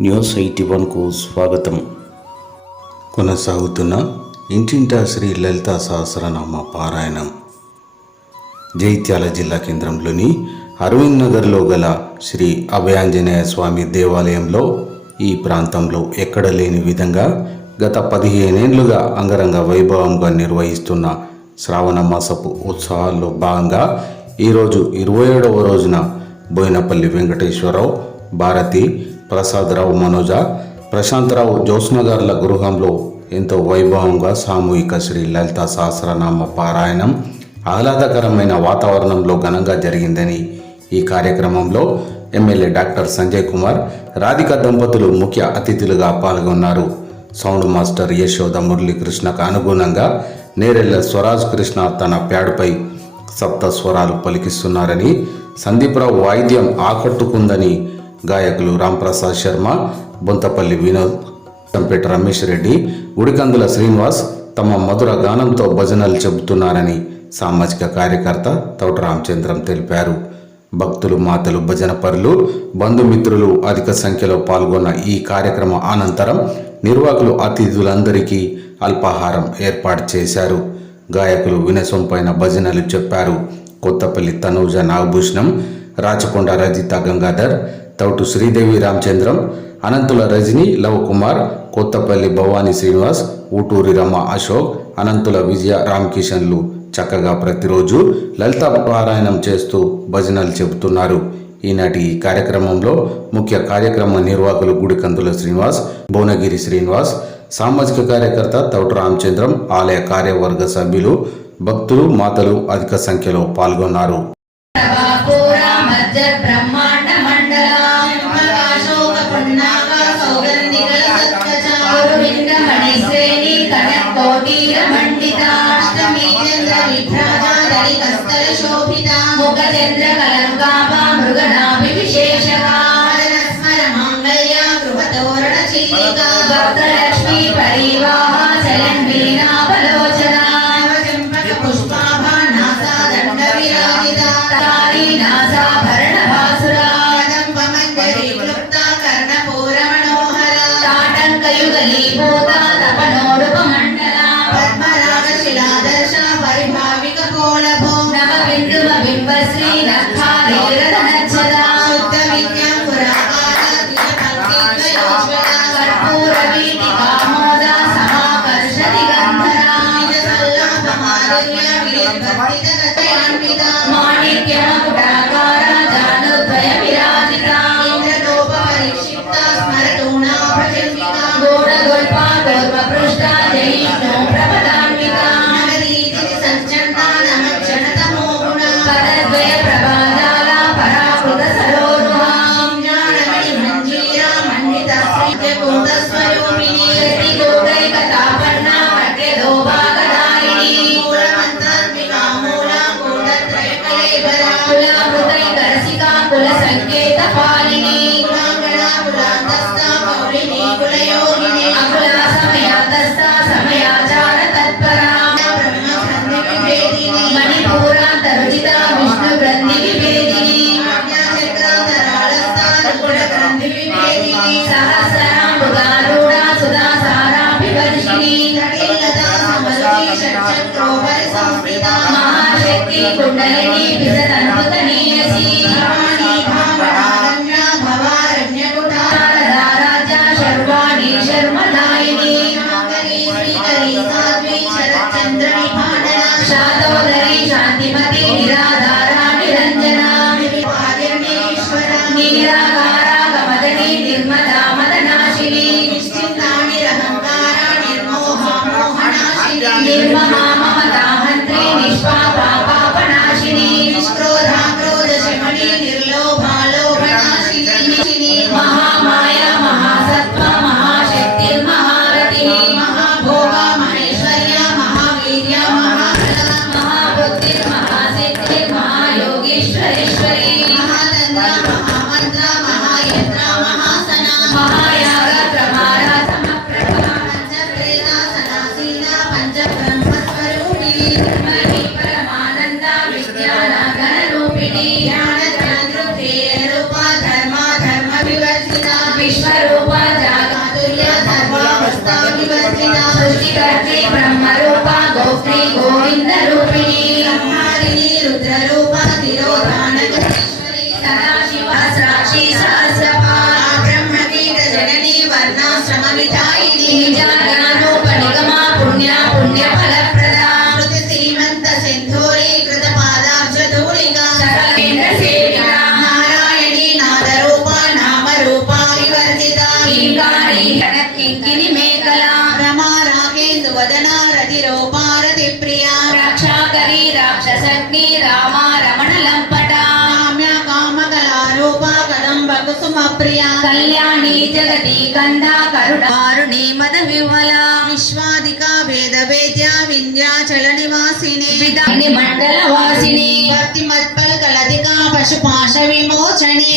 News eighty వన్కు స్వాగతం. కొనసాగుతున్న ఇంటింటా శ్రీ లలిత సహస్రనామ పారాయణం. జైత్యాల జిల్లా కేంద్రంలోని అరవింద్ నగర్లో గల శ్రీ అభయాంజనేయ స్వామి దేవాలయంలో ఈ ప్రాంతంలో ఎక్కడ లేని విధంగా గత పదిహేనేండ్లుగా అంగరంగ వైభవంగా నిర్వహిస్తున్న శ్రావణ మాసపు ఉత్సవాల్లో భాగంగా ఈరోజు ఇరవై ఏడవ రోజున బోయినపల్లి వెంకటేశ్వరరావు భారతి ప్రసాదరావు మనోజ ప్రశాంతరావు జోస్నగర్ల గృహంలో ఎంతో వైభవంగా సామూహిక శ్రీ లలిత సహస్రనామ పారాయణం ఆహ్లాదకరమైన వాతావరణంలో ఘనంగా జరిగిందని ఈ కార్యక్రమంలో ఎమ్మెల్యే డాక్టర్ సంజయ్ కుమార్ రాధిక దంపతులు ముఖ్య అతిథులుగా పాల్గొన్నారు. సౌండ్ మాస్టర్ యశోద మురళీకృష్ణకు అనుగుణంగా నేరెళ్ళ స్వరాజ్ కృష్ణ తన ప్యాడ్పై సప్త స్వరాలు పలికిస్తున్నారని సందీప్రావు వాయిద్యం ఆకట్టుకుందని గాయకులు రాంప్రసాద్ శర్మ బొంతపల్లి వినోద్ చంపేట రమేష్ రెడ్డి ఉడికందుల శ్రీనివాస్ తమ మధుర గానంతో భజనలు చెబుతున్నారని సామాజిక కార్యకర్త తౌట రామచంద్రం తెలిపారు. భక్తులు మాతలు భజన పరులు బంధుమిత్రులు అధిక సంఖ్యలో పాల్గొన్న ఈ కార్యక్రమ అనంతరం నిర్వాహకులు అతిథులందరికీ అల్పాహారం ఏర్పాటు చేశారు. గాయకులు వినసొంపైన భజనలు చెప్పారు. కొత్తపల్లి తనూజ నాగభూషణం రాచకొండ రజిత గంగాధర్ తౌటు శ్రీదేవి రామచంద్రం అనంతుల రజని లవ్ కుమార్ కొత్తపల్లి భవానీ శ్రీనివాస్ ఊటూరి రమ అశోక్ అనంతుల విజయ రామకిషన్లు చక్కగా ప్రతిరోజు లలిత పారాయణం చేస్తూ భజనలు చెబుతున్నారు. ఈనాటి ఈ కార్యక్రమంలో ముఖ్య కార్యక్రమ నిర్వాహకులు గుడికందుల శ్రీనివాస్ భువనగిరి శ్రీనివాస్ సామాజిక కార్యకర్త తౌట రామచంద్రం ఆలయ కార్యవర్గ సభ్యులు భక్తులు మాతలు అధిక సంఖ్యలో పాల్గొన్నారు. కస్తల శోభిత ముఖ చంద్ర కలంకాభా మృగనాభి విశేషకారణ స్మర మాంగళ్య గృహతోరణ కులయోగిని అకుల సమయాతస్థ సమయాచార పశుపాశ విమోచనే.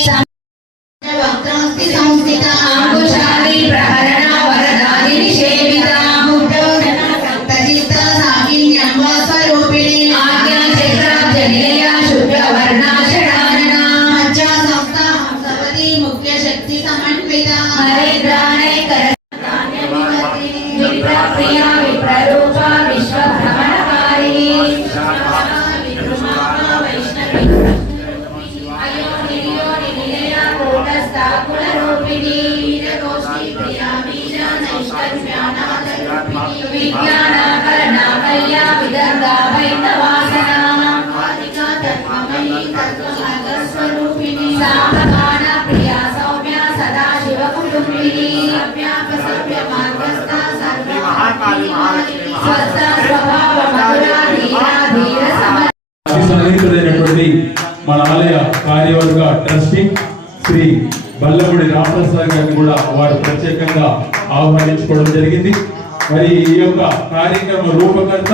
కార్యక్రమ రూపకర్త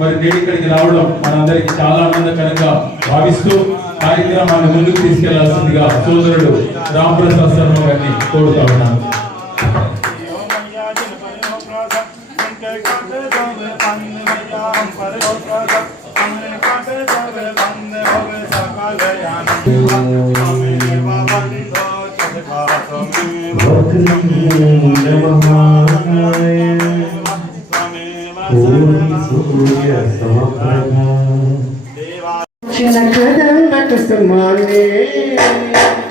మరి నేను ఇక్కడికి రావడం మనందరికి చాలా ఆనందకరంగా భావిస్తూ కార్యక్రమాన్ని ముందుకు తీసుకెళ్ళాల్సిందిగా సోదరుడు రామప్రసాద్ శర్మ గారిని కోరుతా ఉన్నాను. నమః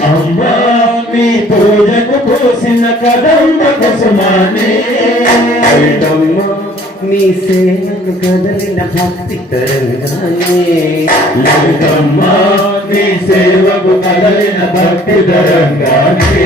అమ్మా మీ పూజకు పోసిన కదంబ కుసుమానే మీ సేవకు కదలిన భక్తి తరంగానేమ్మా భక్తి తరంగానే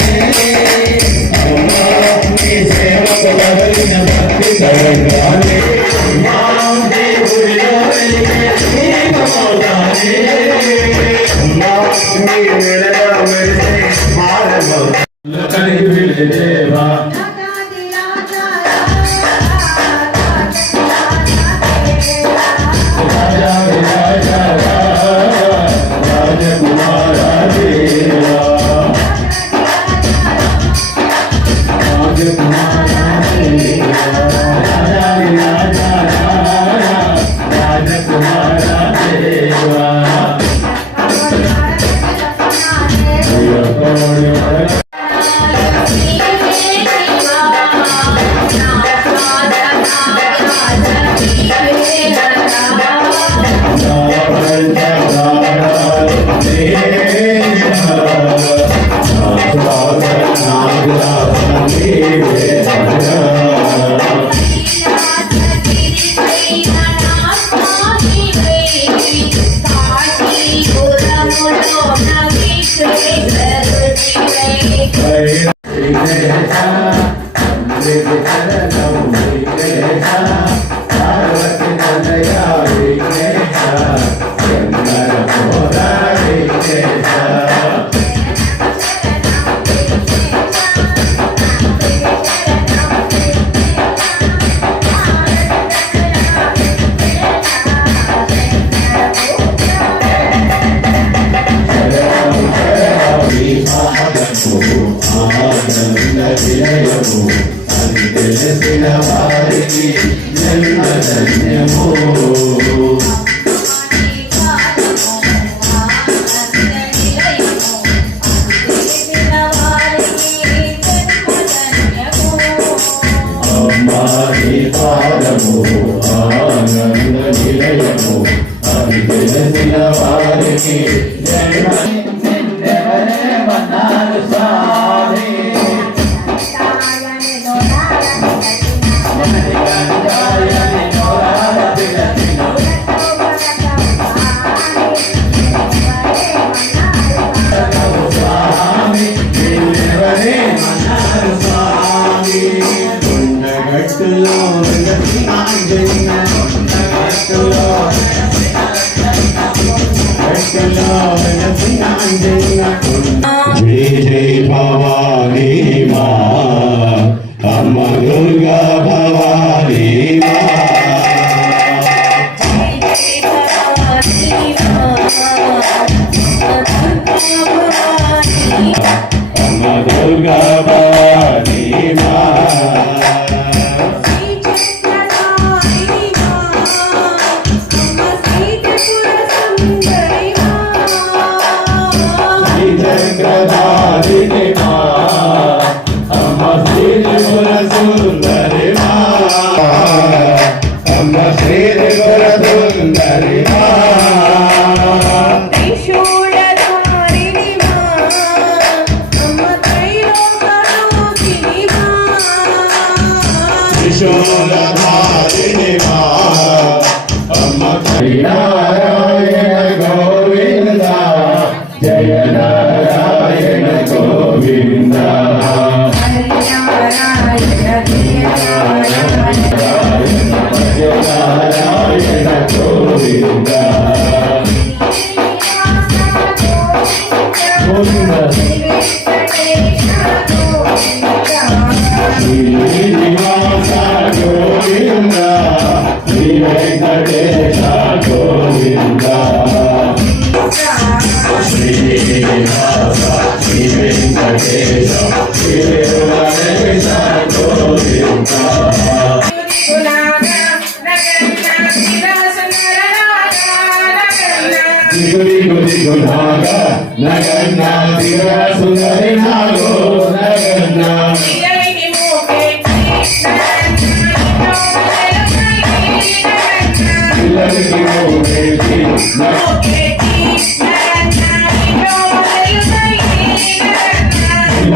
Deva. ఆహారము ఆనంద. నిలయము అది తెలిసిన వారికి జన్మ Durga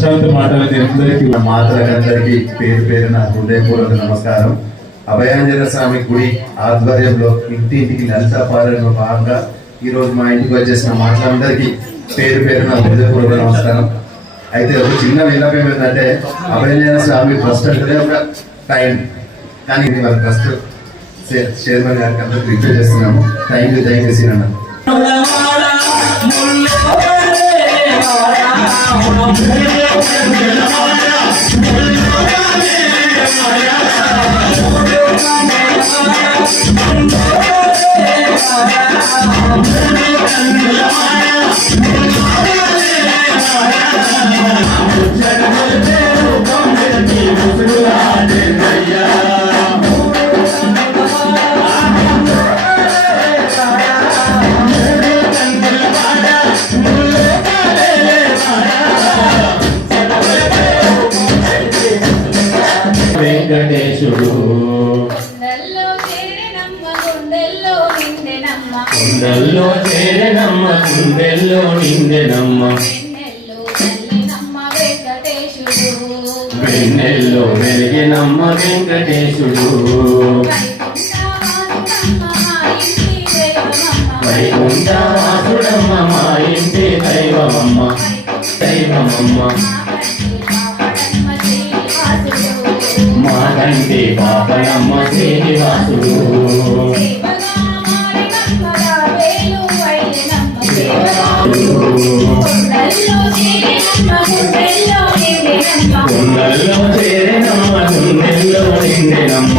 ప్రశాంత్ మాటలని అందరికీ నా మాతలందరికీ పేరు పేరున హృదయపూర్వక నమస్కారం. అభయాంజన స్వామి గుడి ఆధ్వర్యంలో ఇంటింటికి లలిత పాలనలో భాగంగా ఈ రోజు మా ఇంటికి వచ్చేసిన మాటలందరికీ పేరు పేరున హృదయపూర్వక నమస్కారం. అయితే ఒక చిన్న విన్నపం ఏంటంటే అభయాంజన స్వామి ఫస్ట్ అంటే ఒక టైం. కానీ ఇది వాళ్ళ ట్రస్ట్ చైర్మన్ గారికి అందరికి రిక్వెస్ట్ చేస్తున్నాము. థ్యాంక్ యూ థ్యాంక్ యూ సీనన్న వెంకటేశుడు చేరనమ్మ కుండెల్లో నిండెనమ్మ. వెన్నెల్లో వెలిగినమ్మ వెంకటేశుడు. వైకుంఠవాసుడమ్మ మా ఇంటి దైవమమ్మ. దైవమమ్మ. మా కంటి పాపనమ్మ శ్రీనివాసుడు. కుండల్లో చేరనమ్మ కుండెల్లో నిండెనమ్మ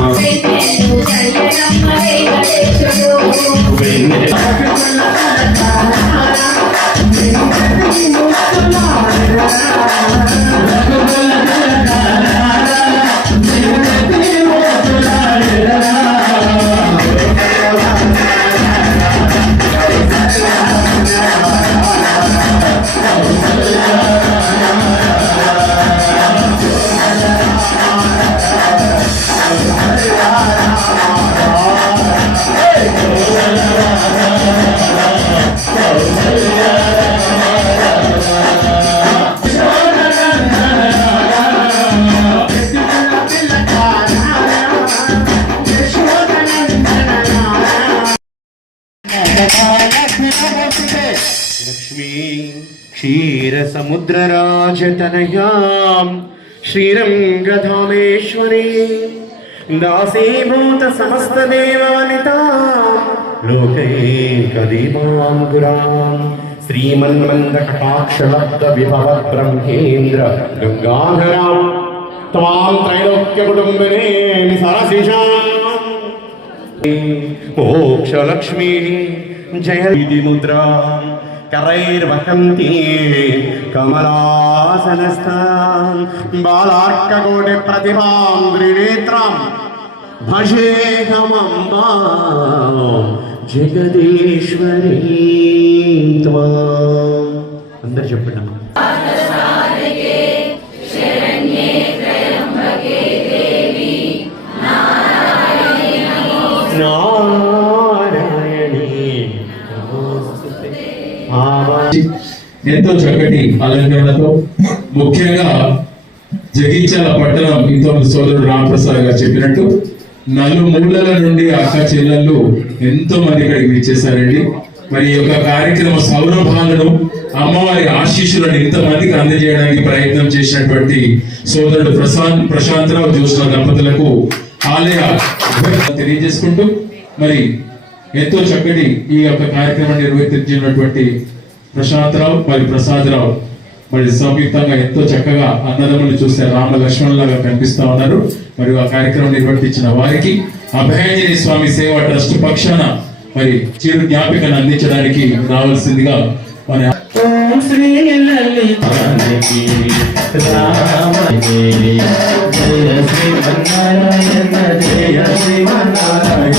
क्षीरसमुद्रराजतनयां श्रीरङ्गधामेश्वरी दासीभूत समस्तदेववनिता लोकैकदीपां गुरां श्रीमन्मन्दकटाक्षलब्धविभव ब्रह्मेन्द्र गङ्गाधरां त्वां त्रैलोक्यकुटुम्बिने सरसिषाम् मोक्षलक्ष्मी जयति मुद्रा కరైర్వసంతి కమలాసనస్థాం బాలార్కకోటి ప్రతిభాం త్రినేత్రం భజేహమంబా జగదీశ్వరీ అందరు చెప్పండి ఎంతో చక్కటి అలంకరణతో ముఖ్యంగా జగిత్యాల పట్టణం ఇంతకుముందు సోదరుడు రామప్రసాద్ గారు చెప్పినట్టు నలుమూలల నుండి అక్క చెల్లెళ్ళు ఎంతో మంది ఇక్కడికి విచ్చేశారండి. మరి ఈ యొక్క కార్యక్రమ సౌరభాలను అమ్మవారి ఆశీస్సులను ఇంతమందికి అందజేయడానికి ప్రయత్నం చేసినటువంటి సోదరుడు ప్రశాంత్ ప్రశాంతరావు రావు దంపతులకు ఆలయ తెలియజేసుకుంటూ మరి ఎంతో చక్కటి ఈ యొక్క కార్యక్రమం నిర్వర్తించినటువంటి ప్రశాంతరావు మరి ప్రసాదరావు. మరి సంయుక్తంగా ఎంతో చక్కగా అన్నదమ్ములు చూస్తే రామ లక్ష్మణులాగా కనిపిస్తా ఉన్నారు. మరియు ఆ కార్యక్రమం నిర్వర్తించిన వారికి అభయాంజనేయ స్వామి సేవ ట్రస్ట్ పక్షాన మరి చిరు జ్ఞాపికను అందించడానికి రావాల్సిందిగా మన జయ శ్రీమన్నారాయణ జయ శ్రీమన్నారాయణ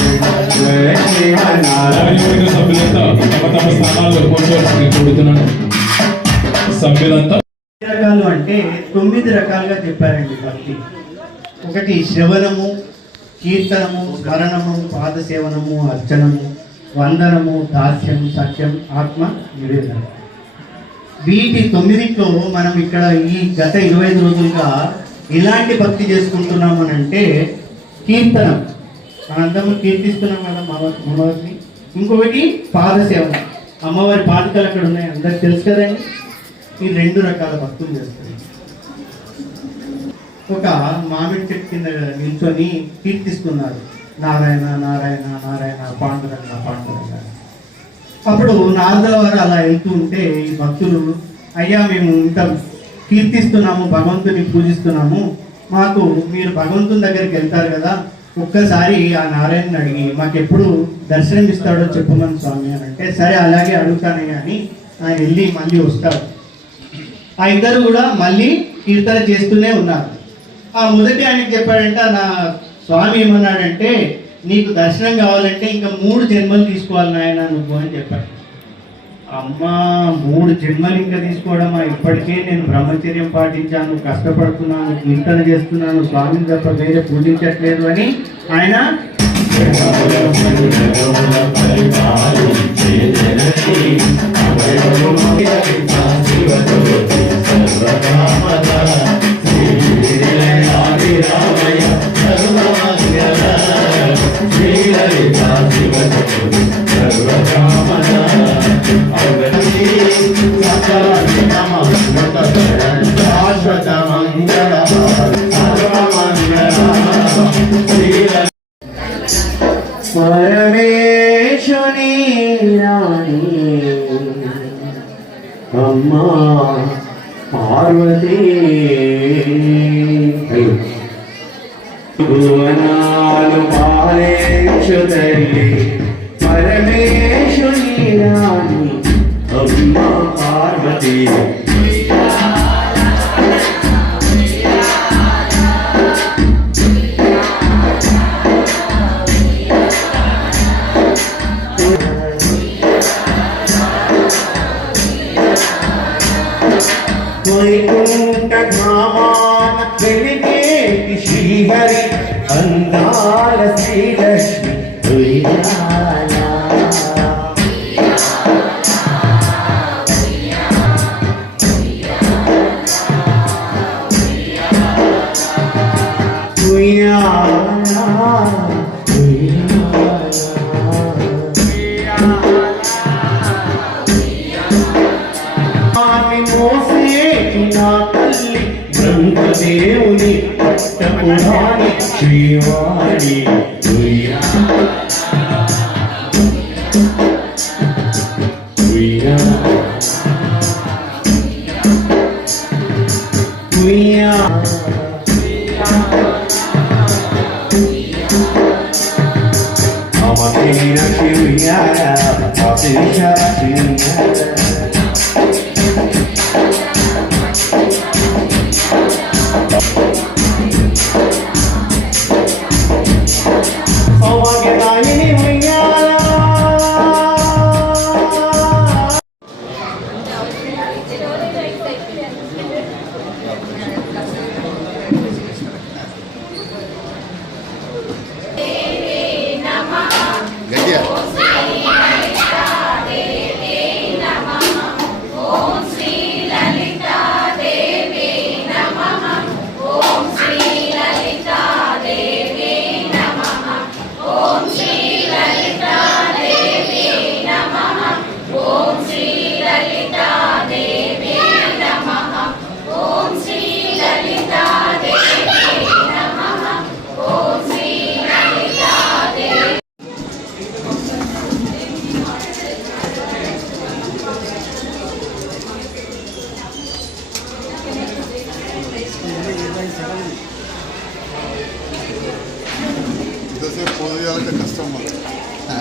జయ శ్రీమన్నారాయణ సభ్యులంతా తమ తమ స్థానాల్లో సభ్యులంతా రకాలు అంటే తొమ్మిది రకాలుగా చెప్పారండి భక్తి. ఒకటి శ్రవణము కీర్తనము స్మరణము పాదసేవనము అర్చనము వందనము దాస్యం సత్యం ఆత్మ నివేదన. వీటి తొమ్మిదిట్లో మనం ఇక్కడ ఈ గత ఇరవై ఐదు రోజులుగా ఎలాంటి భక్తి చేసుకుంటున్నాం అని అంటే కీర్తనం. మనందరం కీర్తిస్తున్నాం కదా అమ్మవారిని ఇంకొకటి పాదసేవ అమ్మవారి పాదకాలు అక్కడ ఉన్నాయి అందరికి తెలుసు కదండి. ఈ రెండు రకాల భక్తులు చేస్తాయి ఒక మామిడి చెట్టు కింద నిల్చొని కీర్తిస్తున్నారు. నారాయణ నారాయణ నారాయణ పాండురంగ పాండురంగ. అప్పుడు నారదుల వారు అలా వెళ్తూ ఉంటే ఈ భక్తులు అయ్యా మేము ఇంత కీర్తిస్తున్నాము భగవంతుని పూజిస్తున్నాము. మాకు మీరు భగవంతుని దగ్గరికి వెళ్తారు కదా. ఒక్కసారి ఆ నారాయణని అడిగి మాకు ఎప్పుడు దర్శనం ఇస్తాడో చెప్పమని స్వామి అని అంటే సరే అలాగే అడుగుతానే అని ఆయన వెళ్ళి మళ్ళీ వస్తాడు ఆ ఇద్దరు కూడా మళ్ళీ కీర్తన చేస్తూనే ఉన్నారు. ఆ మొదటి ఆయనకి చెప్పాడంటే నా స్వామి ఏమన్నాడంటే నీకు దర్శనం కావాలంటే ఇంకా మూడు జన్మలు తీసుకోవాలి నాయన నువ్వు అని చెప్పాడు. అమ్మ మూడు జన్మలు ఇంకా తీసుకోవడమా? ఇప్పటికే నేను బ్రహ్మచర్యం పాటించాను కష్టపడుతున్నాను కీర్తన చేస్తున్నాను స్వామిని తప్ప వేరే పూజించట్లేదు అని ఆయన పరమేశ్వరి రాణి. అమ్మా పార్వతీ. భువనాలు పాలేక్షు తల్లి పరమేశ్వరి రాణి. అమ్మా. పార్వతీ పట్టపురాణి శ్రీవాణి